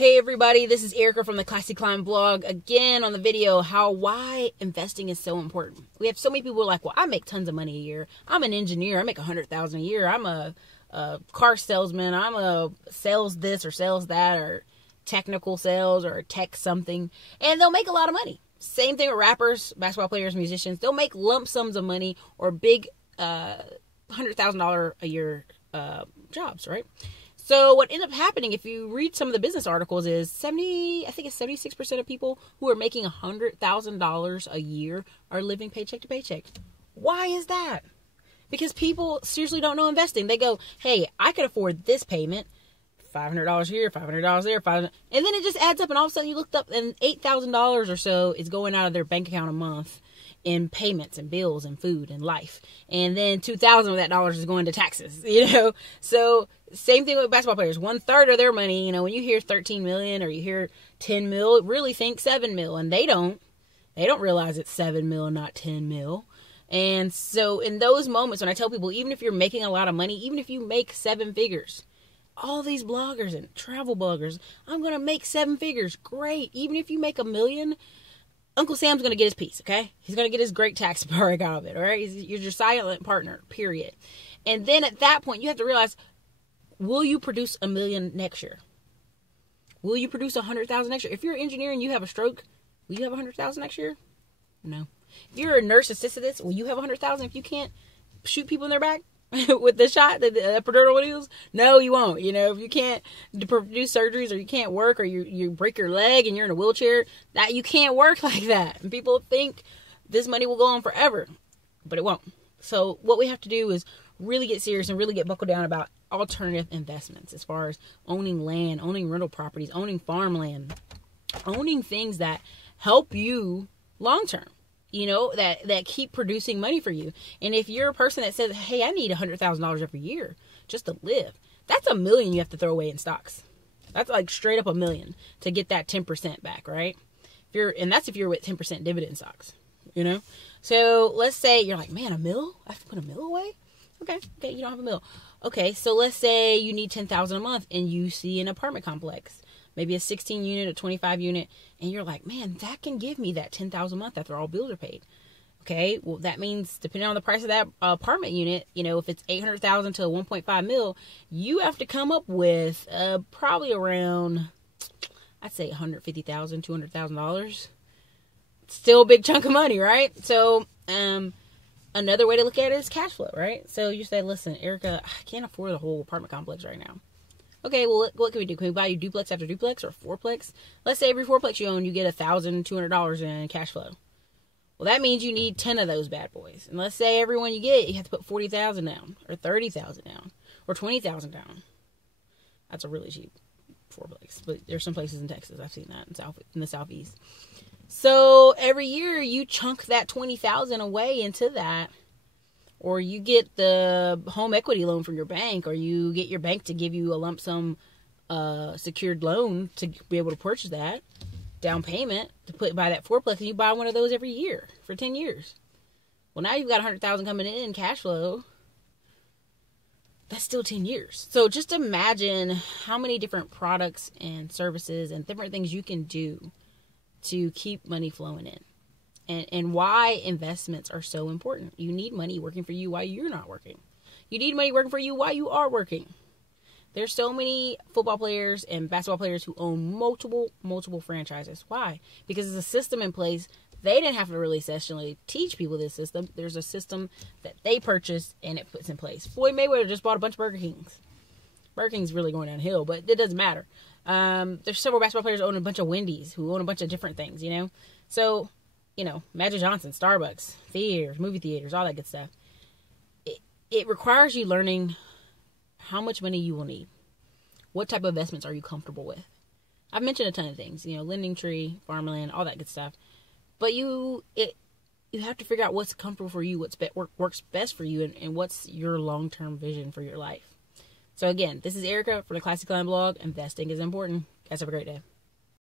Hey everybody, this is Erica from the Classy Climb blog. Again on the video, why investing is so important. We have so many people who are like, well, I make tons of money a year. I'm an engineer. I make $100,000 a year. I'm a car salesman. I'm a sales this or sales that or technical sales or tech something. And they'll make a lot of money. Same thing with rappers, basketball players, musicians. They'll make lump sums of money or big $100,000 a year jobs, right? So what ends up happening, if you read some of the business articles, is 76% of people who are making $100,000 a year are living paycheck to paycheck. Why is that? Because people seriously don't know investing. They go, hey, I can afford this payment, $500 here, $500 there, $500, and then it just adds up, and all of a sudden you looked up and $8,000 or so is going out of their bank account a month in payments and bills and food and life. And then $2,000 of that dollars is going to taxes, So same thing with basketball players. 1/3 of their money, when you hear 13 million or you hear 10 mil, really think 7 mil. And they don't realize it's 7 mil, not 10 mil. And so in those moments when I tell people, even if you're making a lot of money, even if you make 7 figures, all these bloggers and travel bloggers, I'm going to make 7 figures. Great. Even if you make $1 million, Uncle Sam's going to get his piece, okay? He's going to get his great tax break out of it, all right? You're your silent partner, period. And then at that point, you have to realize, will you produce $1 million next year? Will you produce $100,000 next year? If you're an engineer and you have a stroke, will you have $100,000 next year? No. If you're a nurse assistant, will you have $100,000 if you can't shoot people in their back with the shot, the epidural needles? No, you won't. If you can't produce surgeries or you can't work or you break your leg and you're in a wheelchair, that you can't work like that. And people think this money will go on forever, but it won't. So what we have to do is really get serious and really get buckled down about alternative investments as far as owning land, owning rental properties, owning farmland, owning things that help you long term. That keep producing money for you. And if you're a person that says, hey, I need $100,000 every year just to live, that's $1 million you have to throw away in stocks. That's like straight up $1 million to get that 10% back, right? And that's if you're with 10% dividend stocks, So let's say you're like, man, $1 million? I have to put $1 million away? Okay, you don't have $1 million. Okay, so let's say you need $10,000 a month and you see an apartment complex, maybe a 16 unit, a 25 unit, and you're like, man, that can give me that $10,000 a month after all bills are paid. Okay, well, that means depending on the price of that apartment unit, if it's $800,000 to $1.5 million, you have to come up with probably around, I'd say $150,000, $200,000. Still a big chunk of money, right? So, another way to look at it is cash flow, right? So you say, listen, Erica, I can't afford the whole apartment complex right now. Okay, well, what can we do? Can we buy you duplex after duplex or fourplex? Let's say every fourplex you own, you get $1,200 in cash flow. Well, that means you need 10 of those bad boys. And let's say every one you get, you have to put $40,000 down or $30,000 down or $20,000 down. That's a really cheap fourplex. But there's some places in Texas, I've seen that in the Southeast. So every year you chunk that $20,000 away into that. Or you get the home equity loan from your bank, or you get your bank to give you a lump sum secured loan to be able to purchase that down payment to buy that fourplex, and you buy one of those every year for 10 years. Well, now you've got $100,000 coming in cash flow. That's still 10 years. So just imagine how many different products and services and different things you can do to keep money flowing in. And why investments are so important. You need money working for you while you're not working. You need money working for you while you are working. There's so many football players and basketball players who own multiple franchises. Why? Because there's a system in place. They didn't have to really sessionally teach people this system. There's a system that they purchased and it puts in place. Floyd Mayweather just bought a bunch of Burger Kings. Burger King's really going downhill, but it doesn't matter. There's several basketball players who own a bunch of Wendy's, who own a bunch of different things, So, Magic Johnson, Starbucks, theaters, movie theaters, all that good stuff. It requires you learning how much money you will need. What type of investments are you comfortable with? I've mentioned a ton of things, lending tree, farmland, all that good stuff. But you have to figure out what's comfortable for you, works best for you, and what's your long-term vision for your life. So again, this is Erica from the Classy Climb blog. Investing is important. Guys, have a great day.